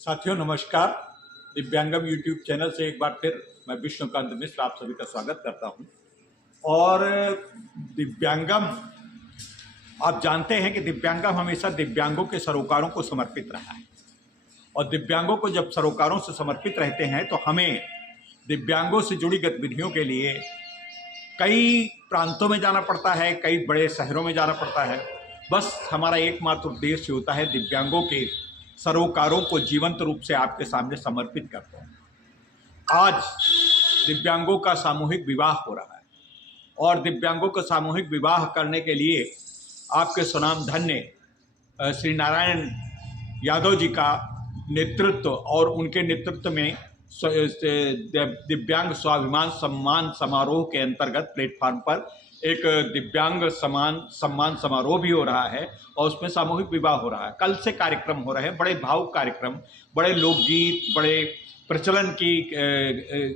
साथियों नमस्कार। दिव्यांगम YouTube channel से एक बार फिर मैं विष्णुकांत मिश्र आप सभी का स्वागत करता हूं। और दिव्यांगम, आप जानते हैं कि दिव्यांगम हमेशा दिव्यांगों के सरोकारों को समर्पित रहा है। और दिव्यांगों को जब सरोकारों से समर्पित रहते हैं तो हमें दिव्यांगों से जुड़ी गतिविधियों के लिए कई प्रांतों में जाना पड़ता है, कई बड़े शहरों में जाना पड़ता है। बस हमारा एकमात्र उद्देश्य होता है दिव्यांगों के सरोकारों को जीवंत रूप से आपके सामने समर्पित करते हैं। आज दिव्यांगों का सामूहिक विवाह हो रहा है और दिव्यांगों का सामूहिक विवाह करने के लिए आपके सुनाम धन्य श्री नारायण यादव जी का नेतृत्व और उनके नेतृत्व में दिव्यांग स्वाभिमान सम्मान समारोह के अंतर्गत प्लेटफॉर्म पर एक दिव्यांग सम्मान समारोह भी हो रहा है और उसमें सामूहिक विवाह हो रहा है। कल से कार्यक्रम हो रहे हैं, बड़े भावुक कार्यक्रम, बड़े लोकगीत, बड़े प्रचलन की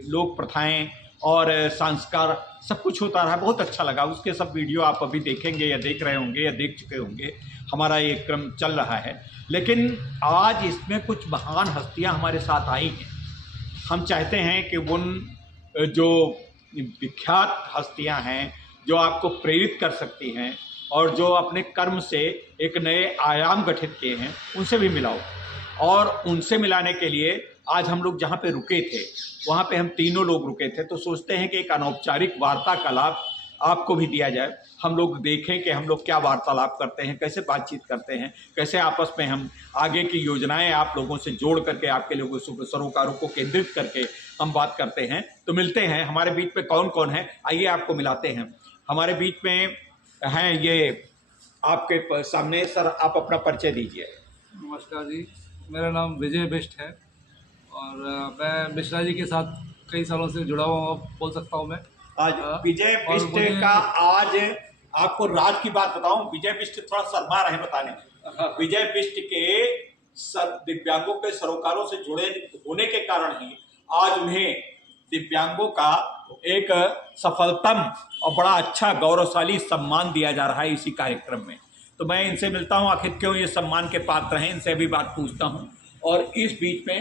लोक प्रथाएं और संस्कार सब कुछ होता रहा। बहुत अच्छा लगा। उसके सब वीडियो आप अभी देखेंगे या देख रहे होंगे या देख चुके होंगे। हमारा ये क्रम चल रहा है, लेकिन आज इसमें कुछ महान हस्तियां हमारे साथ आई हैं। हम चाहते हैं कि उन जो विख्यात हस्तियां हैं जो आपको प्रेरित कर सकती हैं और जो अपने कर्म से एक नए आयाम गठित किए हैं, उनसे भी मिलाओ। और उनसे मिलाने के लिए आज हम लोग जहाँ पे रुके थे वहाँ पे हम तीनों लोग रुके थे, तो सोचते हैं कि एक अनौपचारिक वार्तालाप आपको भी दिया जाए। हम लोग देखें कि हम लोग क्या वार्तालाप करते हैं, कैसे बातचीत करते हैं, कैसे आपस में हम आगे की योजनाएं आप लोगों से जोड़ करके आपके लोगों सरोकारों को केंद्रित करके हम बात करते हैं। तो मिलते हैं, हमारे बीच में कौन कौन है आइए आपको मिलाते हैं। हमारे बीच में हैं ये आपके सामने, सर आप अपना परिचय दीजिए। नमस्कार जी, मेरा नाम विजय बिष्ट है और मैं मिश्रा जी के साथ कई सालों से जुड़ा हुआ बोल सकता हूँ मैं। आज विजय बिष्ट का आज आपको राज की बात बताऊं। विजय बिष्ट थोड़ा शर्मा रहे बताने में। विजय बिष्ट के दिव्यांगों के सरोकारों से जुड़े होने के कारण ही आज उन्हें दिव्यांगों का एक सफलतम और बड़ा अच्छा गौरवशाली सम्मान दिया जा रहा है इसी कार्यक्रम में। तो मैं इनसे मिलता हूं, आखिर क्यों ये सम्मान के पात्र हैं, इनसे भी बात पूछता हूं। और इस बीच में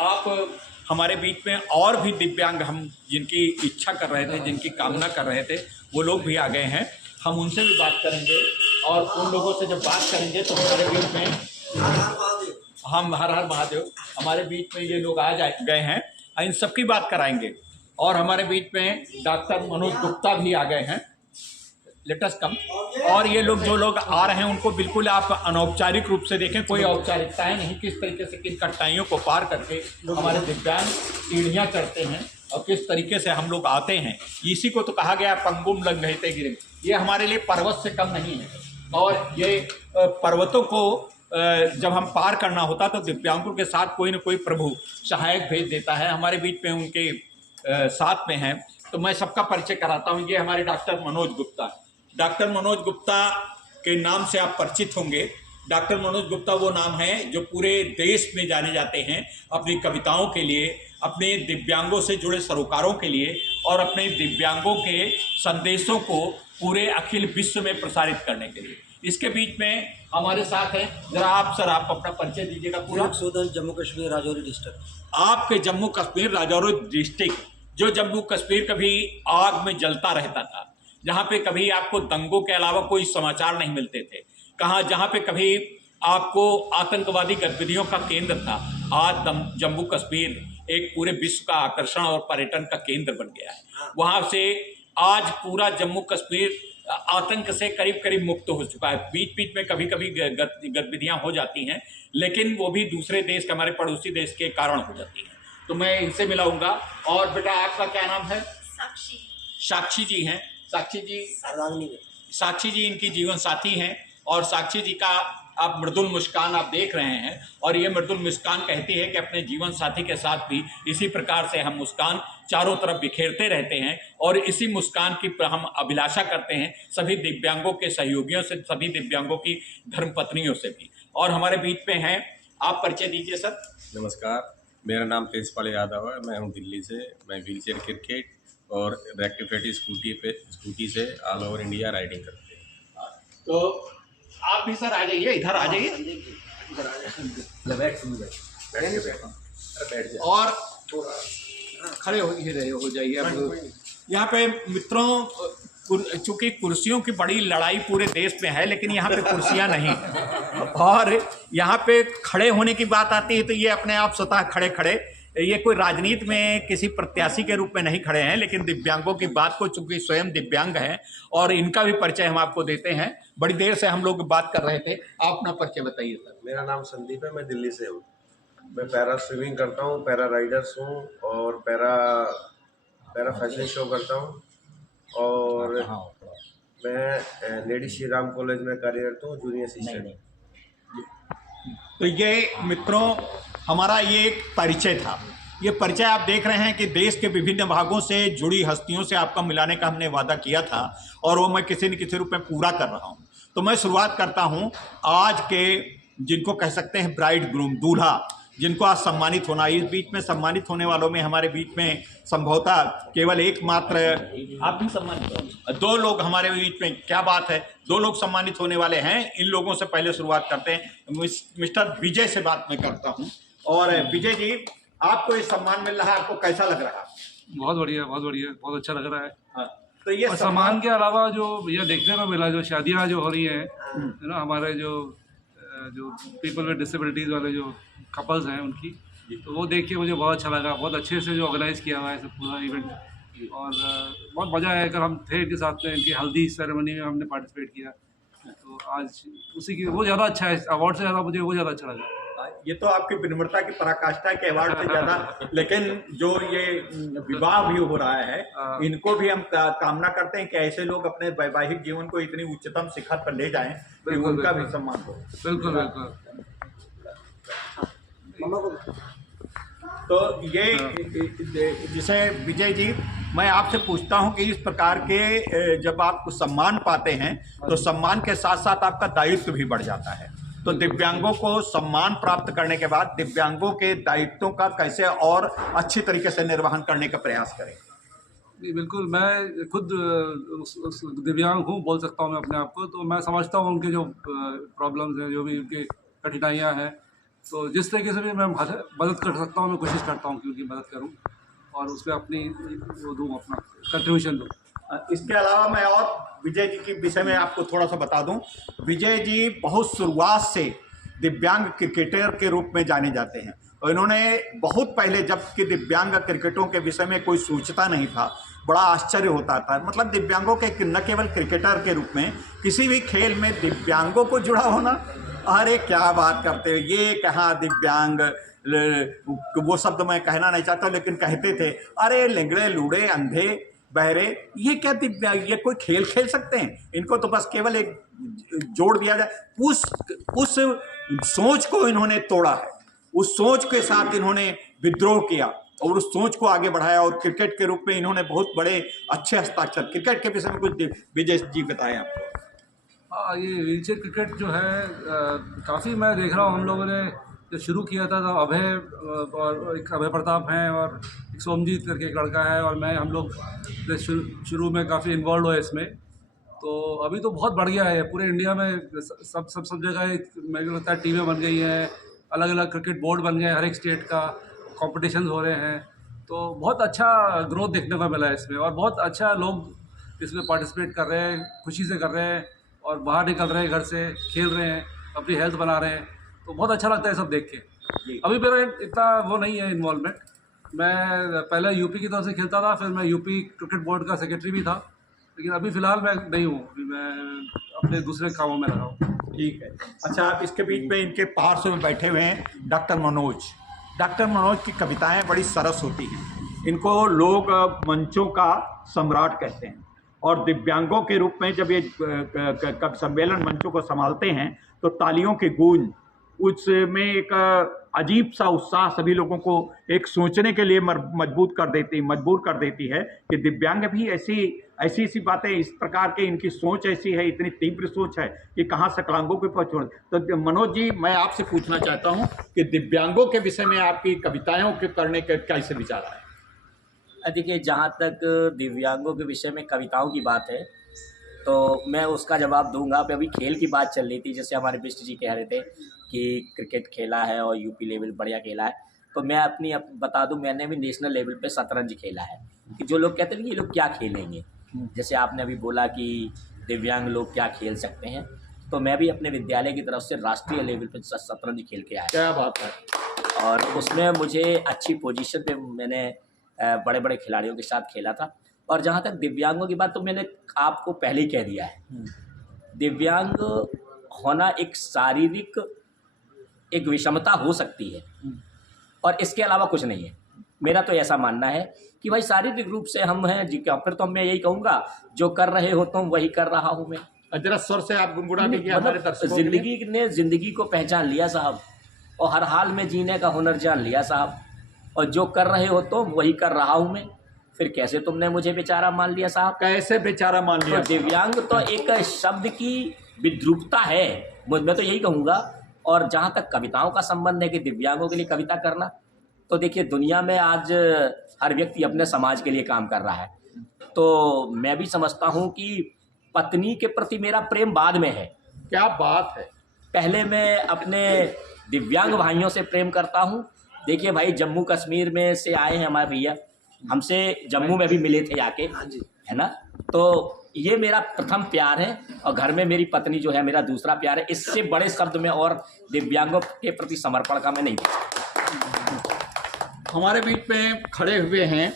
आप हमारे बीच में और भी दिव्यांग हम जिनकी इच्छा कर रहे थे, जिनकी कामना कर रहे थे, वो लोग भी आ गए हैं। हम उनसे भी बात करेंगे और उन लोगों से जब बात करेंगे तो हमारे बीच में हम हर हर महादेव, हमारे बीच में ये लोग आ गए हैं, इन सबकी बात कराएंगे। और हमारे बीच में डॉक्टर मनोज गुप्ता भी आ गए हैं, लेट अस कम। और ये लोग जो लोग आ रहे हैं उनको बिल्कुल आप अनौपचारिक रूप से देखें, कोई औपचारिकताएं नहीं, किस तरीके से किन कठिनाइयों को पार करके हमारे दिव्यांग सीढ़ियाँ चढ़ते हैं और किस तरीके से हम लोग आते हैं। इसी को तो कहा गया पंगुम लंघते गिरे। ये हमारे लिए पर्वत से कम नहीं है और ये पर्वतों को जब हम पार करना होता तो दिव्यांगों के साथ कोई न कोई प्रभु सहायक भेज देता है। हमारे बीच में उनके साथ में हैं, तो मैं सबका परिचय कराता हूँ। ये हमारे डॉक्टर मनोज गुप्ता। डॉक्टर मनोज गुप्ता के नाम से आप परिचित होंगे। डॉक्टर मनोज गुप्ता वो नाम है जो पूरे देश में जाने जाते हैं अपनी कविताओं के लिए, अपने दिव्यांगों से जुड़े सरोकारों के लिए और अपने दिव्यांगों के संदेशों को पूरे अखिल विश्व में प्रसारित करने के लिए। इसके बीच में हमारे साथ हैं, जरा आप सर आप अपना परिचय दीजिएगा पूरा। जम्मू कश्मीर राजौरी डिस्ट्रिक्ट। आपके जम्मू कश्मीर राजौरी डिस्ट्रिक्ट, जो जम्मू कश्मीर कभी आग में जलता रहता था, जहाँ पे कभी आपको दंगों के अलावा कोई समाचार नहीं मिलते थे, जहाँ पे कभी आपको आतंकवादी गतिविधियों का केंद्र था, आज जम्मू कश्मीर एक पूरे विश्व का आकर्षण और पर्यटन का केंद्र बन गया है। वहाँ से आज पूरा जम्मू कश्मीर आतंक से करीब करीब मुक्त हो चुका है। बीच बीच में कभी कभी गतिविधियां हो जाती हैं, लेकिन वो भी दूसरे देश के, हमारे पड़ोसी देश के कारण हो जाती हैं। तो मैं इनसे मिलाऊंगा। और बेटा आपका क्या नाम है? साक्षी। साक्षी जी हैं। साक्षी जी, साक्षी जी इनकी जीवन साथी हैं और साक्षी जी का आप मृदुल मुस्कान आप देख रहे हैं और ये मृदुल मुस्कान कहती है कि अपने जीवन साथी के साथ भी इसी प्रकार से हम मुस्कान चारों तरफ बिखेरते रहते हैं और इसी मुस्कान की हम अभिलाषा करते हैं सभी दिव्यांगों के सहयोगियों से, सभी दिव्यांगों की धर्मपत्नियों से भी। और हमारे बीच में हैं, आप परिचय दीजिए सर। नमस्कार, मेरा नाम तेजपाल यादव है। मैं हूँ दिल्ली से। मैं व्हीलचेयर क्रिकेट और रेक्टिफाइड स्कूटी से ऑल ओवर इंडिया राइडिंग करते हैं। तो आप भी सर आ जाइए, इधर आ जाइए। और खड़े हो ही रहे हो जाइए अब। यहाँ पे मित्रों, चूंकि कुर्सियों की बड़ी लड़ाई पूरे देश में है, लेकिन यहाँ पे कुर्सियाँ नहीं हैं। और यहाँ पे खड़े होने की बात आती है तो ये अपने आप स्वतः खड़े खड़े, ये कोई राजनीति में किसी प्रत्याशी के रूप में नहीं खड़े हैं, लेकिन दिव्यांगों की बात को, चूंकि स्वयं दिव्यांग हैं और इनका भी परिचय हम आपको देते हैं। बड़ी देर से हम लोग बात कर रहे थे, आप अपना परिचय बताइए सर। मेरा नाम संदीप है, मैं दिल्ली से हूँ। मैं पैरा स्विमिंग करता हूँ, पैरा राइडर्स हूँ और पैरा फैशन शो करता हूँ। और मैं लेडी श्री राम कॉलेज में कार्यरत हूँ, जूनियर असिस्टेंट। तो ये मित्रों हमारा ये एक परिचय था। ये परिचय आप देख रहे हैं कि देश के विभिन्न भागों से जुड़ी हस्तियों से आपका मिलाने का हमने वादा किया था और वो मैं किसी न किसी रूप में पूरा कर रहा हूँ। तो मैं शुरुआत करता हूँ आज के, जिनको कह सकते हैं ब्राइड ग्रूम, दूल्हा, जिनको आज सम्मानित होना। इस बीच में सम्मानित होने वालों में हमारे बीच में संभवतः केवल एकमात्र आप भी सम्मानित हो, 2 लोग हमारे बीच में, क्या बात है, 2 लोग सम्मानित होने वाले हैं। इन लोगों से पहले शुरुआत करते हैं। मिस्टर विजय से बात मैं करता हूँ। और विजय जी, आपको ये सम्मान मिल रहा है, आपको कैसा लग रहा है? बहुत बढ़िया, बहुत बढ़िया, बहुत अच्छा लग रहा है। हाँ, तो ये और सम्मान के अलावा जो ये देखने को मिला, जो शादियाँ जो हो रही हैं ना, हमारे जो पीपल विद डिसेबिलिटीज़ वाले जो कपल्स हैं उनकी, तो वो देख के मुझे बहुत अच्छा लगा। बहुत अच्छे से जो ऑर्गेनाइज़ किया हुआ है सब पूरा इवेंट, और बहुत मज़ा आया। अगर हम थे इनके साथ में, इनकी हल्दी सेरेमनी में हमने पार्टिसिपेट किया, तो आज उसी की वो ज़्यादा अच्छा है, अवार्ड से ज़्यादा मुझे वो ज़्यादा अच्छा लगा। ये तो आपकी विनम्रता की पराकाष्ठा के अवार्ड से ज़्यादा, लेकिन जो ये विवाह भी हो रहा है, इनको भी हम कामना करते हैं कि ऐसे लोग अपने वैवाहिक जीवन को इतनी उच्चतम शिखर पर ले जाएं कि उनका भी सम्मान हो। बिल्कुल बिल्कुल। तो ये जिसे विजय जी, मैं आपसे पूछता हूं कि इस प्रकार के जब आप सम्मान पाते हैं तो सम्मान के साथ साथ आपका दायित्व भी बढ़ जाता है। तो दिव्यांगों को सम्मान प्राप्त करने के बाद दिव्यांगों के दायित्वों का कैसे और अच्छी तरीके से निर्वहन करने का प्रयास करें? जी बिल्कुल, मैं खुद दिव्यांग हूँ, बोल सकता हूँ मैं अपने आप को। तो मैं समझता हूँ उनके जो प्रॉब्लम्स हैं, जो भी उनकी कठिनाइयाँ हैं, तो जिस तरीके से भी मैं मदद कर सकता हूँ, मैं कोशिश करता हूँ कि उनकी मदद करूँ और उस पर अपनी वो दूँ, अपना कंट्रीब्यूशन दूँ। इसके अलावा मैं और विजय जी के विषय में आपको थोड़ा सा बता दूं। विजय जी बहुत शुरुआत से दिव्यांग क्रिकेटर के रूप में जाने जाते हैं और इन्होंने बहुत पहले, जबकि दिव्यांग क्रिकेटों के विषय में कोई सूचना नहीं था, बड़ा आश्चर्य होता था। मतलब दिव्यांगों के न केवल क्रिकेटर के रूप में, किसी भी खेल में दिव्यांगों को जुड़ा होना, अरे क्या बात करते हो, ये कहाँ दिव्यांग, वो शब्द मैं कहना नहीं चाहता लेकिन कहते थे, अरे लंगड़े लूड़े अंधे बहरे, ये क्या दिव्यांग, ये कोई खेल खेल सकते हैं? इनको तो बस केवल एक जोड़ दिया जाए। उस सोच को इन्होंने तोड़ा है, उस सोच के साथ इन्होंने विद्रोह किया और उस सोच को आगे बढ़ाया और क्रिकेट के रूप में इन्होंने बहुत बड़े अच्छे हस्ताक्षर। क्रिकेट के विषय में कुछ विजय जी बताएं आपको। हाँ, ये व्हीलचेयर क्रिकेट जो है काफ़ी मैं देख रहा हूँ, हम लोगों ने जब शुरू किया था तो अभय और एक अभय प्रताप हैं और एक सोमजीत करके एक लड़का है और मैं, हम लोग शुरू में काफ़ी इन्वॉल्व हुए इसमें। तो अभी तो बहुत बढ़ गया है पूरे इंडिया में, सब जगह मेरे को लगता है टीमें बन गई हैं, अलग अलग क्रिकेट बोर्ड बन गए, हर एक स्टेट का कॉम्पिटिशन हो रहे हैं। तो बहुत अच्छा ग्रोथ देखने को मिला है इसमें और बहुत अच्छा लोग इसमें पार्टिसिपेट कर रहे हैं, खुशी से कर रहे हैं और बाहर निकल रहे हैं, घर से खेल रहे हैं, अपनी हेल्थ बना रहे हैं। तो बहुत अच्छा लगता है सब देख के। अभी मेरा इतना वो नहीं है इन्वॉल्वमेंट, मैं पहले यूपी की तरफ से खेलता था, फिर मैं यूपी क्रिकेट बोर्ड का सेक्रेटरी भी था, लेकिन अभी फ़िलहाल मैं नहीं हूँ, मैं अपने दूसरे कामों में लगा हूँ। ठीक है। अच्छा, आप इसके बीच में इनके पार्श्व में बैठे हुए हैं डॉक्टर मनोज। डॉक्टर मनोज की कविताएं बड़ी सरस होती हैं। इनको लोग मंचों का सम्राट कहते हैं और दिव्यांगों के रूप में जब ये सम्मेलन मंचों को संभालते हैं तो तालियों की गूंज, उसमें एक अजीब सा उत्साह सभी लोगों को एक सोचने के लिए मजबूर कर देती है कि दिव्यांग भी ऐसी बातें, इस प्रकार के इनकी सोच ऐसी है, इतनी तीव्र सोच है कि कहाँ सकलांगों के पहुँच। तो मनोज जी, मैं आपसे पूछना चाहता हूँ कि दिव्यांगों के विषय में आपकी कविताओं के करने के कैसे विचार आए? देखिए, जहाँ तक दिव्यांगों के विषय में कविताओं की बात है तो मैं उसका जवाब दूंगा। अभी खेल की बात चल रही थी, जैसे हमारे बिष्ट जी कह रहे थे, कि क्रिकेट खेला है और यूपी लेवल बढ़िया खेला है। तो मैं अपनी बता दूं, मैंने भी नेशनल लेवल पे शतरंज खेला है। कि जो लोग कहते हैं कि ये लोग क्या खेलेंगे, जैसे आपने अभी बोला कि दिव्यांग लोग क्या खेल सकते हैं, तो मैं भी अपने विद्यालय की तरफ से राष्ट्रीय लेवल पे शतरंज खेल के आया क्या बात है। और उसमें मुझे अच्छी पोजीशन पे मैंने बड़े बड़े खिलाड़ियों के साथ खेला था। और जहाँ तक दिव्यांगों की बात, तो मैंने आपको पहले ही कह दिया है, दिव्यांग होना एक शारीरिक एक विषमता हो सकती है और इसके अलावा कुछ नहीं है। मेरा तो ऐसा मानना है कि भाई शारीरिक रूप से हम हैं जी, फिर तो मैं यही कहूँगा जो कर रहे हो तुम वही कर रहा हूँ मैं। जरा स्वर से आप गुनगुना दीजिए हमारे मतलब दर्शकों के लिए। जिंदगी ने जिंदगी को पहचान लिया साहब, और हर हाल में जीने का हुनर जान लिया साहब, और जो कर रहे हो तुम वही कर रहा हूँ मैं। फिर कैसे तुमने मुझे बेचारा मान लिया साहब? कैसे बेचारा मान लिया? तो दिव्यांग तो एक शब्द की विद्रूपता है, मैं तो यही कहूँगा। और जहाँ तक कविताओं का संबंध है कि दिव्यांगों के लिए कविता करना, तो देखिए दुनिया में आज हर व्यक्ति अपने समाज के लिए काम कर रहा है। तो मैं भी समझता हूँ कि पत्नी के प्रति मेरा प्रेम बाद में है। क्या बात है। पहले मैं अपने दिव्यांग भाइयों से प्रेम करता हूँ। देखिए भाई, जम्मू कश्मीर में से आए हैं हमारे भैया, हमसे जम्मू में भी मिले थे आके, है ना। तो ये मेरा प्रथम प्यार है और घर में मेरी पत्नी जो है मेरा दूसरा प्यार है। इससे बड़े शब्द में और दिव्यांगों के प्रति समर्पण का मैं नहीं देता। हमारे बीच में खड़े हुए हैं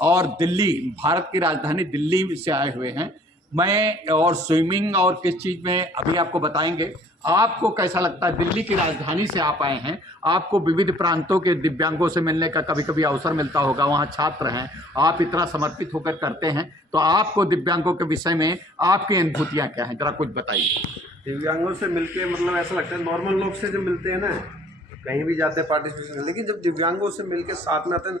और दिल्ली, भारत की राजधानी दिल्ली से आए हुए हैं। मैं और स्विमिंग और किस चीज़ में अभी आपको बताएंगे। आपको कैसा लगता है, दिल्ली की राजधानी से आप आए हैं, आपको विविध प्रांतों के दिव्यांगों से मिलने का कभी कभी अवसर मिलता होगा, वहाँ छात्र हैं, आप इतना समर्पित होकर करते हैं, तो आपको दिव्यांगों के विषय में आपकी अनुभूतियाँ क्या हैं, जरा कुछ बताइए। दिव्यांगों से मिलके मतलब ऐसा लगता है, नॉर्मल लोग से जब मिलते हैं ना, कहीं भी जाते हैं पार्टिसिपेशन, लेकिन जब दिव्यांगों से मिलके साथ में आते हैं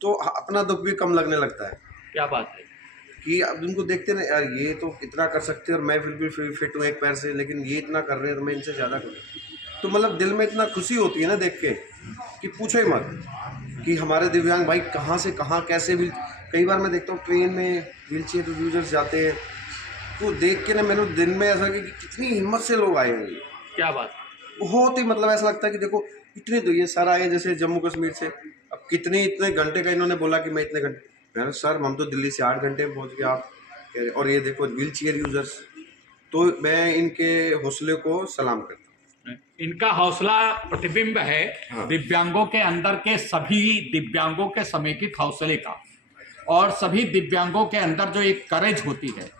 तो अपना दुख भी कम लगने लगता है। क्या बात है कि अब उनको देखते ना, यार ये तो इतना कर सकते हैं और मैं बिल्कुल फिट हूँ एक पैर से, लेकिन ये इतना कर रहे हैं तो मैं इनसे ज़्यादा करूँ। तो मतलब दिल में इतना खुशी होती है ना देख के कि पूछो ही मत, कि हमारे दिव्यांग भाई कहाँ से कहाँ कैसे भी। कई बार मैं देखता हूँ ट्रेन में व्हील चेयर यूजर्स जाते हैं, तो देख के ना मैंने दिन में ऐसा कि कितनी हिम्मत से लोग आए हैं। क्या बात। बहुत ही मतलब ऐसा लगता है कि देखो इतने, तो ये सर आए जैसे जम्मू कश्मीर से, अब इतने घंटे का इन्होंने बोला कि मैं इतने घंटे, मैंने सर हम तो दिल्ली से 8 घंटे में पहुँच गए, आप कह रहे, और ये देखो व्हील चेयर यूजर्स। तो मैं इनके हौसले को सलाम करता हूँ। इनका हौसला प्रतिबिंब है हाँ। दिव्यांगों के अंदर के सभी दिव्यांगों के समेकित हौसले का, और सभी दिव्यांगों के अंदर जो एक करेज होती है,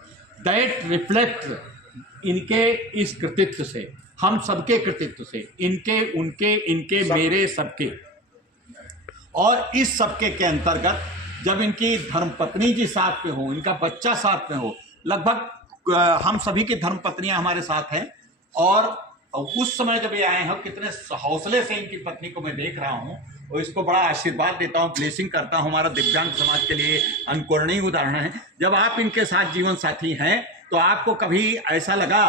दैट रिफ्लेक्ट इनके इस कृतित्व से, हम सबके कृतित्व से, इनके उनके इनके मेरे सबके। और इस सबके के अंतर्गत जब इनकी धर्मपत्नी जी साथ में हो, इनका बच्चा साथ में हो, लगभग हम सभी की धर्मपत्नियां हमारे साथ हैं, और उस समय जब ये आए हैं कितने हौसले से इनकी पत्नी को मैं देख रहा हूं, और इसको बड़ा आशीर्वाद देता हूं, ब्लेसिंग करता हूं। हमारा दिव्यांग समाज के लिए अनुकरणीय उदाहरण है। जब आप इनके साथ जीवन साथी हैं तो आपको कभी ऐसा लगा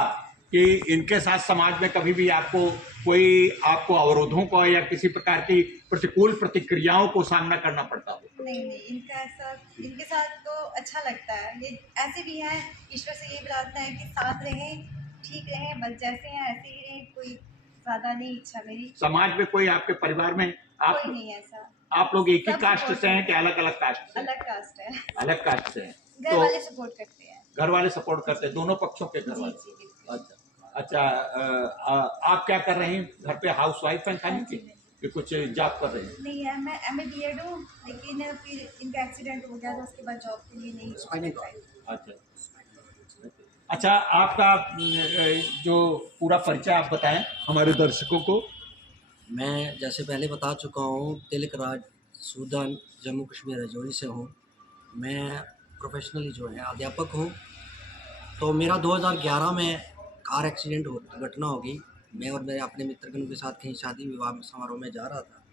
कि इनके साथ समाज में कभी भी आपको अवरोधों को या किसी प्रकार की प्रतिकूल प्रतिक्रियाओं को सामना करना पड़ता हो? नहीं, इनके साथ तो अच्छा लगता है। ये ऐसे भी हैं, ईश्वर से ये प्रार्थना है कि साथ रहें, ठीक रहें, बस जैसे हैं ऐसे ही रहें, कोई ज़्यादा नहीं इच्छा मेरी। समाज में कोई आपके परिवार में कोई नहीं ऐसा। आप लोग एक ही सब कास्ट support से हैं कि अलग अलग कास्ट से? अलग कास्ट है। अलग कास्ट से हैं। घर वाले सपोर्ट करते हैं। घर वाले सपोर्ट करते हैं, दोनों पक्षों के घर जी वाले। जी बिल्कुल। अच्छा, आप क्या कर रही हैं? घर पे हाउस वाइफ हैं खाली की, कि कुछ जॉब कर रही हैं? नहीं है, मैं MA BEd हूँ, लेकिन फिर इनका एक्सीडेंट हो गया था, उसके बाद जॉब के लिए नहीं कर पाई। अच्छा, आपका जो पूरा परिचय आप बताएं हमारे दर्शकों को। मैं जैसे पहले बता चुका हूँ, तिलक राज सूदान, जम्मू कश्मीर रजौरी से हूँ। मैं प्रोफेशनली जो है अध्यापक हूँ। तो मेरा 2011 में कार एक्सीडेंट घटना हो गई। मैं और मेरे अपने मित्रगणों के साथ कहीं शादी विवाह समारोह में जा रहा था।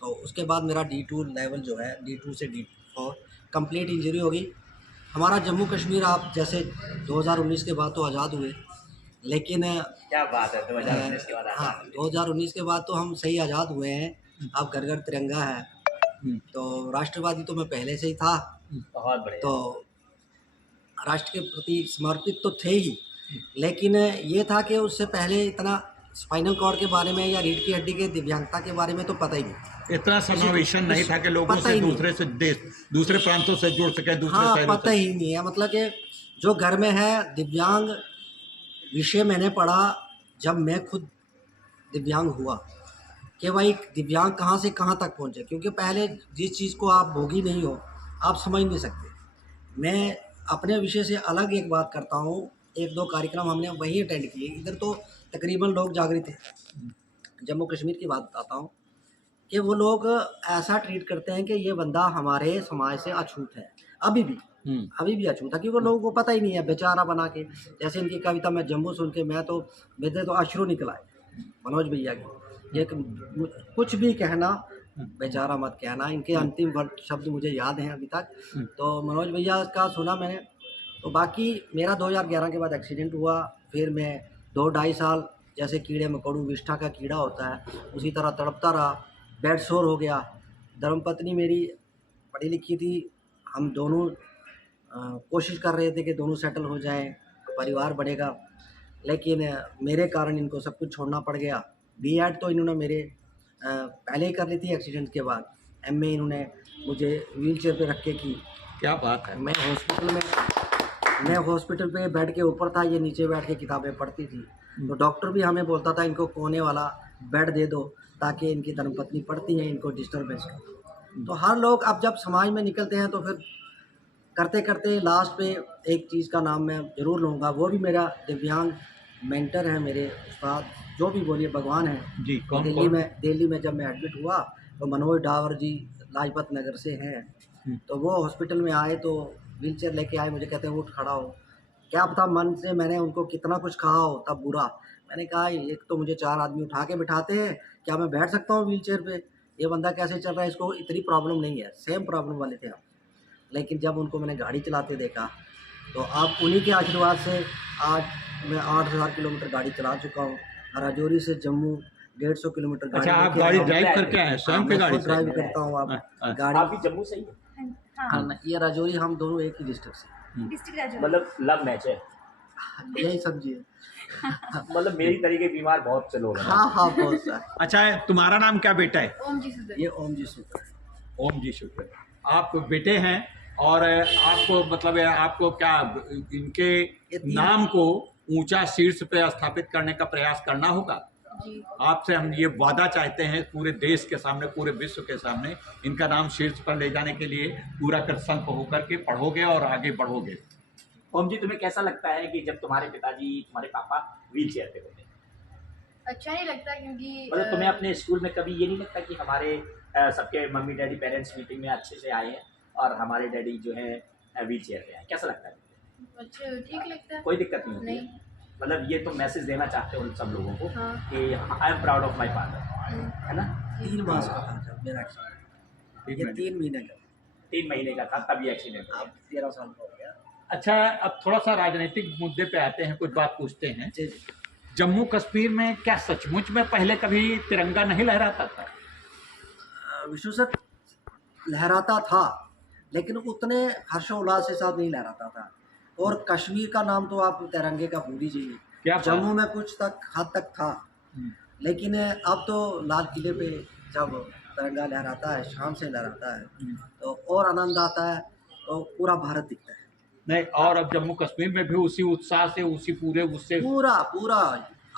तो उसके बाद मेरा D2 लेवल जो है, D2 से D4 कंप्लीट इंजरी हो गई। हमारा जम्मू कश्मीर आप जैसे 2019 के बाद तो आज़ाद हुए, लेकिन क्या बात है, 2019 के बाद हाँ, 2019 के बाद तो हम सही आज़ाद हुए हैं। अब घर घर तिरंगा है, तो राष्ट्रवादी तो मैं पहले से ही था, बहुत बढ़िया। तो राष्ट्र के प्रति समर्पित तो थे ही, लेकिन ये था कि उससे पहले इतना स्पाइनल कॉर्ड के बारे में या रीढ़ की हड्डी के दिव्यांगता के बारे में तो पता ही नहीं। इतना समावेशन नहीं था कि लोगों पता से ही नहीं। दूसरे से देश दूसरे प्रांतों से जुड़ सके, दूसरे हाँ, शहरों पता से। ही नहीं है। मतलब कि जो घर में है दिव्यांग विषय मैंने पढ़ा जब मैं खुद दिव्यांग हुआ कि भाई दिव्यांग कहाँ से कहाँ तक पहुँचे, क्योंकि पहले जिस चीज़ को आप भोगी नहीं हो आप समझ नहीं सकते। मैं अपने विषय से अलग एक बात करता हूँ, 1-2 कार्यक्रम हमने वहीं अटेंड किए, इधर तो तकरीबन लोग जागृत हैं। जम्मू कश्मीर की बात बताता हूँ कि वो लोग ऐसा ट्रीट करते हैं कि ये बंदा हमारे समाज से अछूत है, अभी भी अछूत है, क्योंकि लोगों को पता ही नहीं है। बेचारा बना के, जैसे इनकी कविता मैं जम्मू सुन के मेरे तो अश्रु निकल आए मनोज भैया की। ये कुछ भी कहना, बेचारा मत कहना, इनके अंतिम वर्ड शब्द मुझे याद हैं अभी तक। तो मनोज भैया का सुना मैंने। तो बाकी मेरा 2011 के बाद एक्सीडेंट हुआ, फिर मैं 2-2.5 साल जैसे कीड़े मकोड़ू विष्ठा का कीड़ा होता है उसी तरह तड़पता रहा, बेड सोर हो गया। धर्मपत्नी मेरी पढ़ी लिखी थी, हम दोनों कोशिश कर रहे थे कि दोनों सेटल हो जाएं, परिवार बढ़ेगा, लेकिन मेरे कारण इनको सब कुछ छोड़ना पड़ गया। बीएड तो इन्होंने मेरे पहले ही कर ली थी एक्सीडेंट के बाद। एमए इन्होंने मुझे व्हीलचेयर पे रख के की। क्या बात है। मैं हॉस्पिटल पे बेड के ऊपर था, ये नीचे बैठ के किताबें पढ़ती थी। तो डॉक्टर भी हमें बोलता था इनको कोने वाला बेड दे दो ताकि इनकी धर्मपत्नी पढ़ती हैं, इनको डिस्टर्बेंस हो। तो हर लोग अब जब समाज में निकलते हैं तो फिर करते करते लास्ट पे एक चीज़ का नाम मैं ज़रूर लूँगा, वो भी मेरा दिव्यांग मेंटर है, मेरे उस्ताद, जो भी बोलिए भगवान है जी। कौन दिल्ली में जब मैं एडमिट हुआ तो मनोज डावर जी लाजपत नगर से हैं। तो वो हॉस्पिटल में आए तो व्हीलचेयर लेके आए, मुझे कहते हैं उठ खड़ा हो। क्या पता मन से मैंने उनको कितना कुछ कहा हो तब बुरा। मैंने कहा एक तो मुझे 4 आदमी उठा के बिठाते हैं, क्या मैं बैठ सकता हूँ व्हीलचेयर पे? ये बंदा कैसे चल रहा है, इसको इतनी प्रॉब्लम नहीं है। सेम प्रॉब्लम वाले थे हम। लेकिन जब उनको मैंने गाड़ी चलाते देखा तो अब उन्हीं के आशीर्वाद से आज मैं 8000 किलोमीटर गाड़ी चला चुका हूँ। राजौरी से जम्मू 150 किलोमीटर गाड़ी। अच्छा, आप गाड़ी ड्राइव करके आए स्वयं की गाड़ी से? ड्राइव करता हूँ। आप गाड़ी आप भी जम्मू से ही है? हाँ, ये राजौरी, हम दोनों एक ही डिस्ट्रिक्ट से। डिस्ट्रिक्ट राजौरी। मतलब लव मैच है। यही समझिए। मतलब मेरी तरीके बीमार बहुत से लोग हैं। हाँ बहुत सारे। अच्छा, तुम्हारा नाम क्या बेटा है? ओम जी सुधर। ये ओम जी शुक्र। ओम जी शुक्र। आप बेटे हैं और आपको मतलब आपको क्या इनके नाम को ऊंचा शीर्ष पे स्थापित करने का प्रयास करना होगा। जी। आपसे हम ये वादा चाहते हैं पूरे देश के सामने, पूरे विश्व के सामने, इनका नाम शीर्ष पर ले जाने के लिए पूरा कृतसंकल्प होकर के पढ़ोगे और आगे बढ़ोगे। ओम जी, तुम्हें कैसा लगता है कि जब तुम्हारे पिताजी, तुम्हारे पापा व्हील चेयर पे होते हैं? अच्छा नहीं लगता, क्योंकि मतलब तुम्हें अपने स्कूल में कभी ये नहीं लगता कि हमारे सबके मम्मी डैडी पेरेंट्स मीटिंग में अच्छे से आए हैं और हमारे डैडी जो है व्हील चेयर पे आए? कैसा लगता है? अच्छा ठीक लगता है। कोई दिक्कत नहीं होती? नहीं। मतलब ये तुम मैसेज देना चाहते हो उन सब लोगों को हाँ। कि I am proud of my father, है ना? 3 मास का था जब मेरा एक्सीडेंट। ये 3 महीने का। 3 महीने का था तभी एक्सीडेंट हुआ। अब 13 साल का हो गया। अच्छा, अब थोड़ा सा राजनीतिक मुद्दे पे आते हैं, कुछ बात पूछते हैं। जी। जम्मू कश्मीर में क्या सचमुच में पहले कभी तिरंगा नहीं लहराता था? विशु सर, लहराता था लेकिन उतने हर्षोल्लास के साथ नहीं लहराता था। और कश्मीर का नाम तो आप तिरंगे का भूल ही जाइए। क्या बात? जम्मू में कुछ हद तक था, लेकिन अब तो लाल किले पे जब तिरंगा लहराता है, शान से लहराता है तो और आनंद आता है, तो पूरा भारत दिखता है। नहीं, और अब जम्मू कश्मीर में भी उसी उत्साह से, उसी पूरे उससे पूरा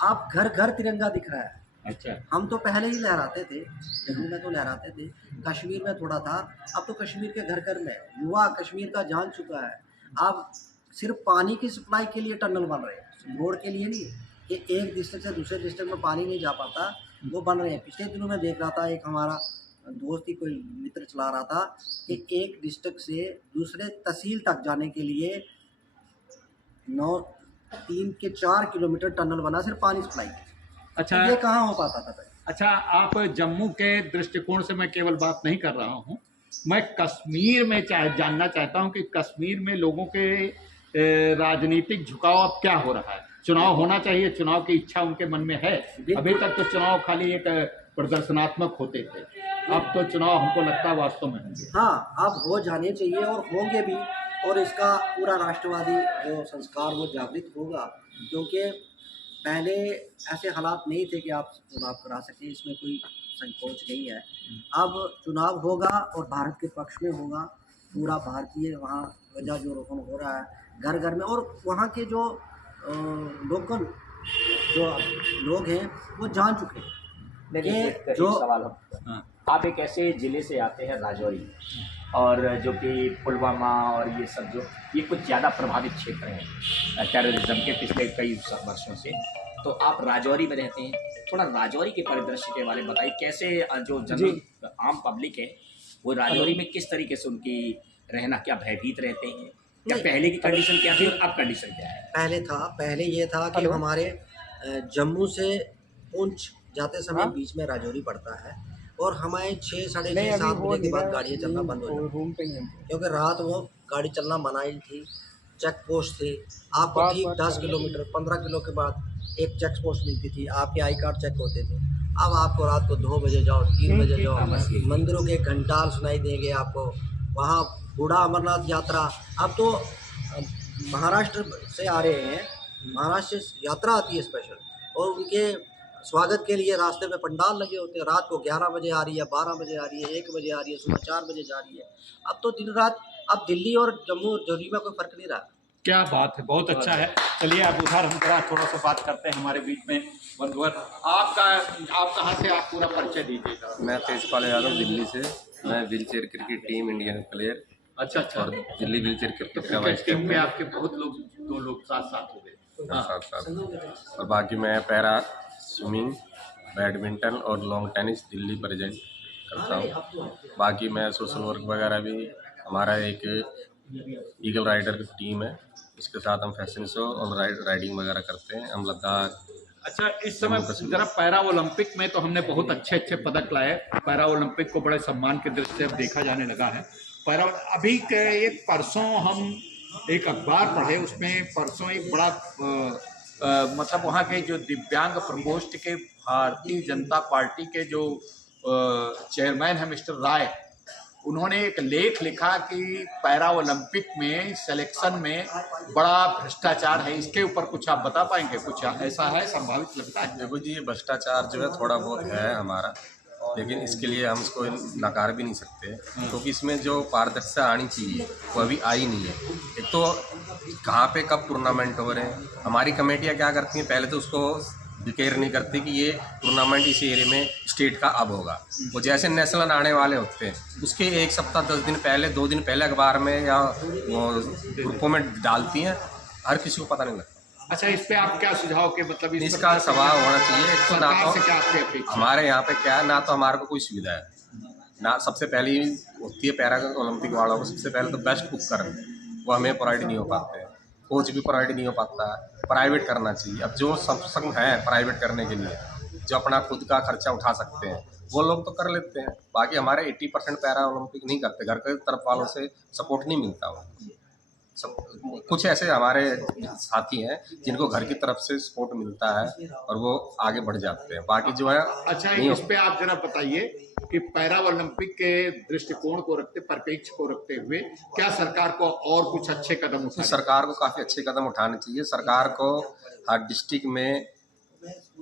आप घर घर तिरंगा दिख रहा है। अच्छा। हम तो पहले ही लहराते थे, जम्मू में तो लहराते थे, कश्मीर में थोड़ा था, अब तो कश्मीर के घर घर में युवा कश्मीर का जान चुका है। अब सिर्फ पानी की सप्लाई के लिए टनल बन रहे हैं, रोड के लिए नहीं, कि एक डिस्ट्रिक्ट से दूसरे डिस्ट्रिक्ट में पानी नहीं जा पाता, वो बन रहे हैं। पिछले दिनों में देख रहा था, एक हमारा दोस्त ही कोई मित्र चला रहा था कि एक डिस्ट्रिक्ट से दूसरे तहसील तक जाने के लिए 3 के 4 किलोमीटर टनल बना सिर्फ पानी सप्लाई के। अच्छा, ये कहाँ हो पाता था पहले? अच्छा, आप जम्मू के दृष्टिकोण से मैं केवल बात नहीं कर रहा हूँ, मैं कश्मीर में जानना चाहता हूँ कि कश्मीर में लोगों के राजनीतिक झुकाव अब क्या हो रहा है। चुनाव होना चाहिए, चुनाव की इच्छा उनके मन में है। अभी तक तो चुनाव खाली एक प्रदर्शनात्मक होते थे, अब तो चुनाव हमको लगता है वास्तव में होंगे। हाँ, अब हो जाने चाहिए और होंगे भी, और इसका पूरा राष्ट्रवादी जो संस्कार वो जागृत होगा। क्योंकि पहले ऐसे हालात नहीं थे कि आप चुनाव करा सकें, इसमें कोई संकोच नहीं है। अब चुनाव होगा और भारत के पक्ष में होगा, पूरा भारतीय वहाँ ध्वजा जो रोपण हो रहा है घर घर में, और वहाँ के जो लोकल जो लोग हैं वो जान चुके हैं नहीं, एक सवाल हम, आप एक ऐसे ज़िले से आते हैं राजौरी, और जो कि पुलवामा और ये सब जो ये कुछ ज़्यादा प्रभावित क्षेत्र हैं टेररिज्म के पिछले कई वर्षों से, तो आप राजौरी में रहते हैं, थोड़ा राजौरी के परिदृश्य के बारे में बताइए। कैसे जो जनरल आम पब्लिक है वो राजौरी में किस तरीके से उनकी रहना, क्या भयभीत रहते हैं, या पहले की कंडीशन क्या थी और अब कंडीशन क्या है? पहले ये था कि हमारे जम्मू से पुंछ जाते समय बीच में राजौरी पड़ता है, और हमारे 6, साढ़े 6, 7 बजे के बाद गाड़ियाँ चलना बंद हो जाती, क्योंकि रात वो गाड़ी चलना मनाही थी, चेक पोस्ट थी। आपको ठीक 10 किलोमीटर 15 किलो के बाद एक चेक पोस्ट मिलती थी, आपके आई कार्ड चेक होते थे। अब आपको रात को 2 बजे जाओ, 3 बजे जाओ, मंदिरों के घंटाल सुनाई देंगे आपको, वहाँ बूढ़ा अमरनाथ यात्रा। अब तो महाराष्ट्र से आ रहे हैं, महाराष्ट्र से यात्रा आती है स्पेशल, और उनके स्वागत के लिए रास्ते में पंडाल लगे होते हैं। रात को 11 बजे आ रही है, 12 बजे आ रही है, 1 बजे आ रही है, सुबह 4 बजे जा रही है। अब तो दिन रात, अब दिल्ली और जम्मू जोड़ी में कोई फर्क नहीं रहा। क्या बात है, बहुत अच्छा है। चलिए अब उधर हम जरा थोड़ा सा बात करते हैं हमारे बीच में बंधुवर। आप कहाँ से, आप पूरा परिचय दीजिएगा। मैं तेजपाल यादव दिल्ली से, मैं wheel chair cricket team Indian player. अच्छा, और दिल्ली व्हील चेयर क्रिकेट का वाइस टीम में आपके बहुत लोग, 2 लोग साथ हो गए। साथ। और बाकी मैं पैरा स्विमिंग, बैडमिंटन और लॉन्ग टेनिस दिल्ली प्रेजेंट करता हूँ। बाकी मैं सोशल वर्क वगैरह भी, हमारा एक ईगल राइडर टीम है, उसके साथ हम फैशन शो और राइडिंग वगैरह करते हैं। हम लद्दाख। अच्छा, इस समय जरा पैरा ओलंपिक में तो हमने बहुत अच्छे पदक लाए। पैरा ओलंपिक को बड़े सम्मान की दृष्टि से अब देखा जाने लगा है। पैरा अभी के एक परसों हम एक अखबार पढ़े, उसमें परसों एक बड़ा मतलब वहाँ के जो दिव्यांग प्रकोष्ठ के भारतीय जनता पार्टी के जो चेयरमैन है मिस्टर राय, उन्होंने एक लेख लिखा कि पैरा ओलंपिक में सिलेक्शन में बड़ा भ्रष्टाचार है। इसके ऊपर कुछ आप बता पाएंगे? कुछ ऐसा है, संभावित लगता है? देखो जी, ये भ्रष्टाचार जो है थोड़ा बहुत है हमारा, लेकिन इसके लिए हम इसको नकार भी नहीं सकते, क्योंकि इसमें जो पारदर्शिता आनी चाहिए वो अभी आई नहीं है। एक तो कहाँ पे कब टूर्नामेंट हो रहे हैं, हमारी कमेटियाँ क्या करती हैं, पहले तो उसको डिक्लेयर नहीं करती कि ये टूर्नामेंट इस एरिया में स्टेट का अब होगा। वो जैसे नेशनल आने वाले होते हैं उसके 1 सप्ताह 10 दिन पहले, 2 दिन पहले अखबार में या ग्रुपों में डालती हैं, हर किसी को पता नहीं लगता। अच्छा, इस पे आप क्या सुझाव के मतलब इसका सवाल होना चाहिए। एक तो ना तो हमारे यहाँ पे क्या है, ना तो हमारे को कोई सुविधा है, ना सबसे पहली होती है पैरा ओलंपिक वालों को सबसे पहले तो बेस्ट उपकरण, वो हमें प्रोवाइड नहीं हो पाते हैं। कोच भी प्रोवाइड नहीं हो पाता है, प्राइवेट करना चाहिए। अब जो सक्षम है प्राइवेट करने के लिए, जो अपना खुद का खर्चा उठा सकते हैं, वो लोग तो कर लेते हैं। बाकी हमारे 80% पैरा ओलंपिक नहीं करते, घर के तरफ वालों से सपोर्ट नहीं मिलता हो। सब कुछ ऐसे हमारे साथी हैं जिनको घर की तरफ से सपोर्ट मिलता है और वो आगे बढ़ जाते हैं, बाकी जो है। अच्छा, इस पे आप जरा बताइए कि पैरा ओलंपिक के दृष्टिकोण को रखते, परिप्रेक्ष्य को रखते हुए क्या सरकार को और कुछ अच्छे कदम उठाने? सरकार को काफ़ी अच्छे कदम उठाने चाहिए। सरकार को हर डिस्ट्रिक्ट में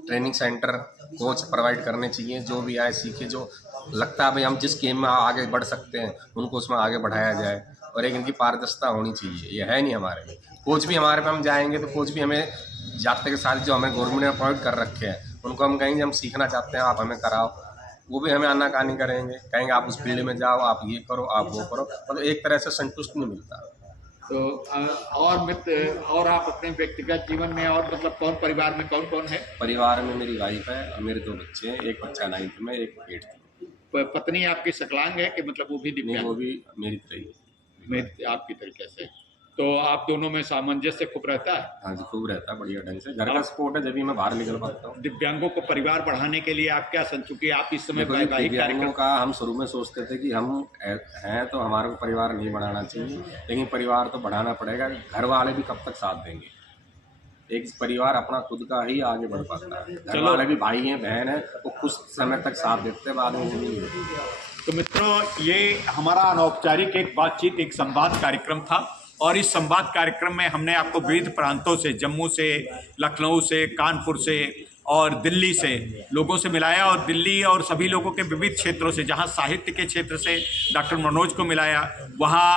ट्रेनिंग सेंटर, कोच प्रोवाइड करने चाहिए, जो भी आए सीखे, जो लगता है भाई हम जिस गेम में आगे बढ़ सकते हैं उनको उसमें आगे बढ़ाया जाए। और एक इनकी पारदर्शिता होनी चाहिए, ये है नहीं हमारे में। कोच भी हमारे पे हम जाएंगे तो कोच भी हमें जाते के साथ जो हमें गवर्नमेंट ने अपॉइंट कर रखे हैं उनको हम कहेंगे हम सीखना चाहते हैं, आप हमें कराओ, वो भी हमें आनाकानी करेंगे, कहेंगे आप उस फील्ड में जाओ, आप ये करो, आप वो करो, मतलब एक तरह से संतुष्ट नहीं मिलता। तो और मित्र, और आप अपने व्यक्तिगत जीवन में और मतलब कौन, परिवार में कौन कौन है? परिवार में मेरी वाइफ है और मेरे 2 बच्चे हैं, एक बच्चा 9th में, एक 8th में। पत्नी आपकी सकलांग है कि मतलब वो भी दिव्यांग? वो भी मेरी तरह ही आपकी तरीके से। तो आप दोनों में सामंजस्य खूब रहता है? हाँ जी, खूब रहता है, बढ़िया ढंग से। घर का सपोर्ट है, जब भी मैं बाहर निकल पाता हूँ। दिव्यांगों को परिवार बढ़ाने के लिए आप क्या चुकी आप इस समय दिव्यांगों का हम शुरू में सोचते थे कि हम हैं तो हमारे को परिवार नहीं बढ़ाना चाहिए, लेकिन परिवार तो बढ़ाना पड़ेगा। घर वाले भी कब तक साथ देंगे? एक परिवार अपना खुद का ही आगे बढ़ पाता है। घर वाले भी भाई हैं, बहन है, वो कुछ समय तक साथ देते हैं, बाद में नहीं देते। तो मित्रों, ये हमारा अनौपचारिक एक बातचीत, एक संवाद कार्यक्रम था और इस संवाद कार्यक्रम में हमने आपको विविध प्रांतों से, जम्मू से, लखनऊ से, कानपुर से और दिल्ली से लोगों से मिलाया, और दिल्ली और सभी लोगों के विविध क्षेत्रों से, जहां साहित्य के क्षेत्र से डॉक्टर मनोज को मिलाया, वहां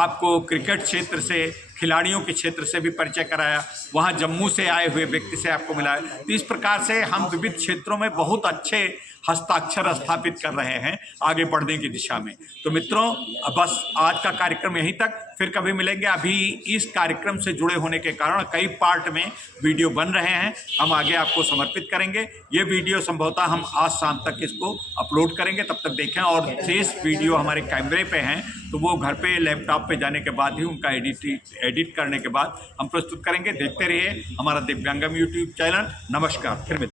आपको क्रिकेट क्षेत्र से, खिलाड़ियों के क्षेत्र से भी परिचय कराया, वहां जम्मू से आए हुए व्यक्ति से आपको मिलाया। तो इस प्रकार से हम विविध क्षेत्रों में बहुत अच्छे हस्ताक्षर स्थापित कर रहे हैं आगे बढ़ने की दिशा में। तो मित्रों, बस आज का कार्यक्रम यहीं तक, फिर कभी मिलेंगे। अभी इस कार्यक्रम से जुड़े होने के कारण कई पार्ट में वीडियो बन रहे हैं, हम आगे आपको समर्पित करेंगे। ये वीडियो संभवतः हम आज शाम तक इसको अपलोड करेंगे, तब तक देखें। और शेष वीडियो हमारे कैमरे पे हैं, तो वो घर पे लैपटॉप पे जाने के बाद ही उनका एडिट करने के बाद हम प्रस्तुत करेंगे। देखते रहिए हमारा दिव्यांगम यूट्यूब चैनल। नमस्कार, फिर मिलते हैं।